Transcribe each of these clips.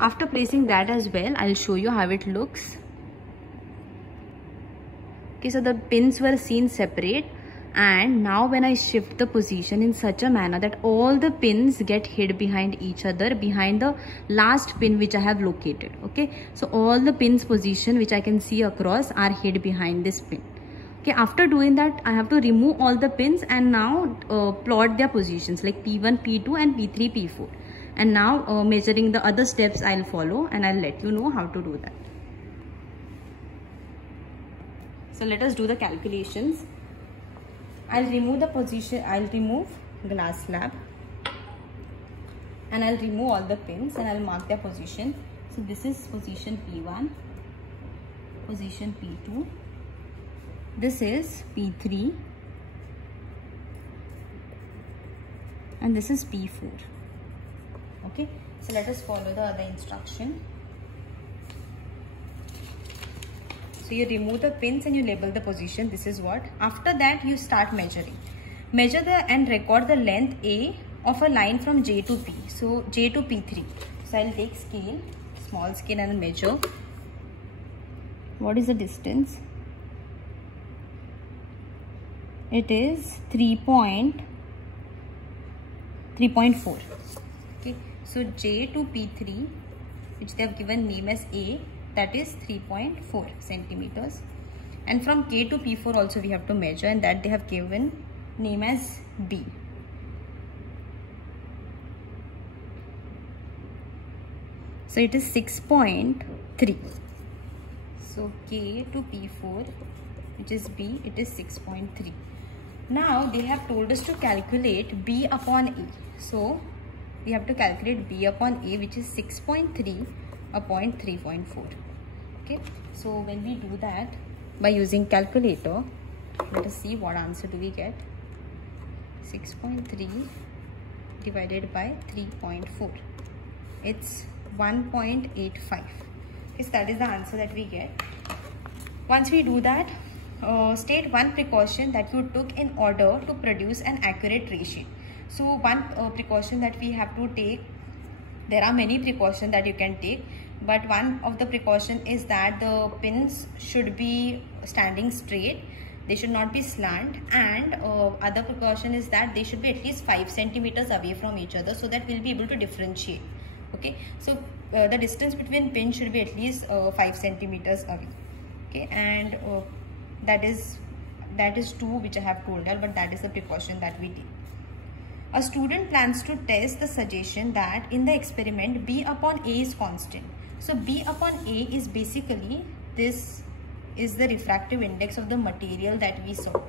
After placing that as well, I'll show you how it looks. Okay, so the pins were seen separate, and now when I shift the position in such a manner that all the pins get hid behind each other, behind the last pin which I have located. Okay, so all the pins position which I can see across are hid behind this pin. Okay, after doing that, I have to remove all the pins and now plot their positions like P1, P2 and P3, P4. And now measuring the other steps I'll follow, and I'll let you know how to do that. So let us do the calculations. I'll remove the position, I'll remove glass slab and I'll remove all the pins and I'll mark their position. So this is position P1, position P2, this is P3 and this is P4. Okay, so let us follow the other instruction. So you remove the pins and you label the position. This is what. After that, you start measuring. Measure and record the length A of a line from J to P. So J to P3. So I'll take scale, small scale, and measure. What is the distance? It is 3.4. Okay. So J to P3, which they have given name as A, that is 3.4 centimeters, and from K to P4 also we have to measure, and that they have given name as B. So it is 6.3. So K to P4, which is B, it is 6.3. Now they have told us to calculate B upon A. So we have to calculate B upon A, which is 6.3 upon 3.4. Okay, so when we do that by using calculator, let us see what answer do we get. 6.3 divided by 3.4, it's 1.85. Yes, that is the answer that we get. Once we do that, state one precaution that you took in order to produce an accurate ratio. So one precaution that we have to take, there are many precautions that you can take, but one of the precaution is that the pins should be standing straight, they should not be slant, and other precaution is that they should be at least 5 centimeters away from each other, so that we'll be able to differentiate. Okay, so the distance between pins should be at least 5 centimeters away. Okay, and that is 2 which I have told her, but that is the precaution that we take. A student plans to test the suggestion that in the experiment B upon A is constant. So B upon A is basically, this is the refractive index of the material that we saw.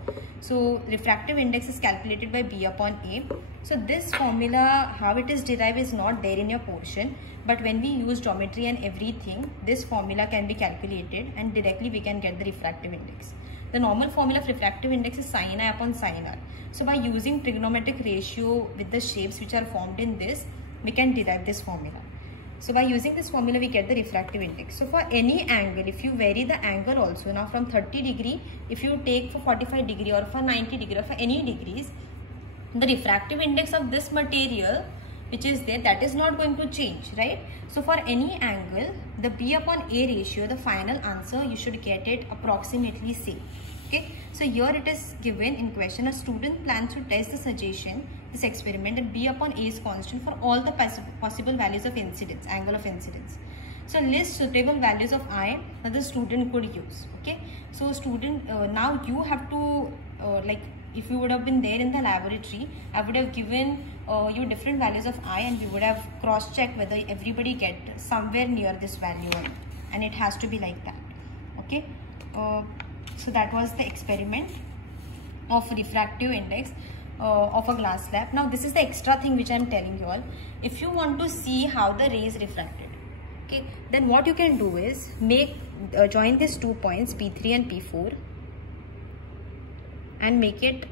So refractive index is calculated by B upon A. So this formula, how it is derived is not there in your portion, but when we use geometry and everything, this formula can be calculated and directly we can get the refractive index. The normal formula of refractive index is sin I upon sin R. So by using trigonometric ratio with the shapes which are formed in this, we can derive this formula. So by using this formula, we get the refractive index. So for any angle, if you vary the angle also, now from 30 degree, if you take for 45 degree or for 90 degree or for any degrees, the refractive index of this material which is there, that is not going to change, right? So for any angle, the B upon A ratio, the final answer, you should get it approximately same. Okay, so here it is given in question, a student plans to test the suggestion, this experiment, that B upon A is constant for all the possible values of incidence, angle of incidence. So list suitable values of I that the student could use. Okay, so student, now you have to like, if you would have been there in the laboratory, I would have given you different values of I, and we would have cross-checked whether everybody get somewhere near this value or not, and it has to be like that. Okay, so that was the experiment of refractive index of a glass slab. Now this is the extra thing which I am telling you all. If you want to see how the ray is refracted, okay, then what you can do is make join these 2 points P3 and P4 and make it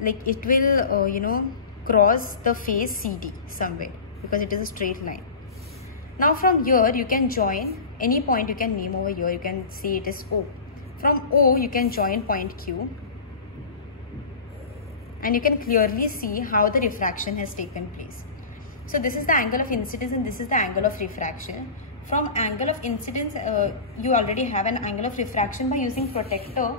like it will you know, cross the face CD somewhere, because it is a straight line. Now from here you can join any point, you can name over here, you can say it is O. From O you can join point Q, and you can clearly see how the refraction has taken place. So this is the angle of incidence and this is the angle of refraction. From angle of incidence, you already have an angle of refraction. By using protector,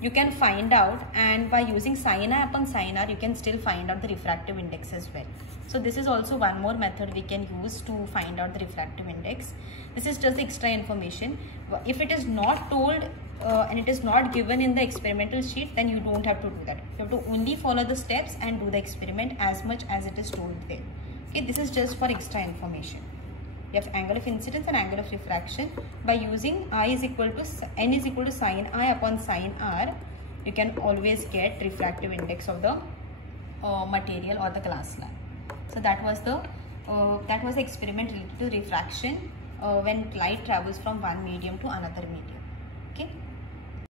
you can find out, and by using sin I upon sin r, you can still find out the refractive index as well. So this is also one more method we can use to find out the refractive index. This is just extra information. If it is not told and it is not given in the experimental sheet, then you don't have to do that. You have to only follow the steps and do the experiment as much as it is told there. Okay, this is just for extra information. You have angle of incidence and angle of refraction. By using n is equal to sin I upon sin r, you can always get refractive index of the material or the glass slab. So that was the experiment related to refraction when light travels from one medium to another medium.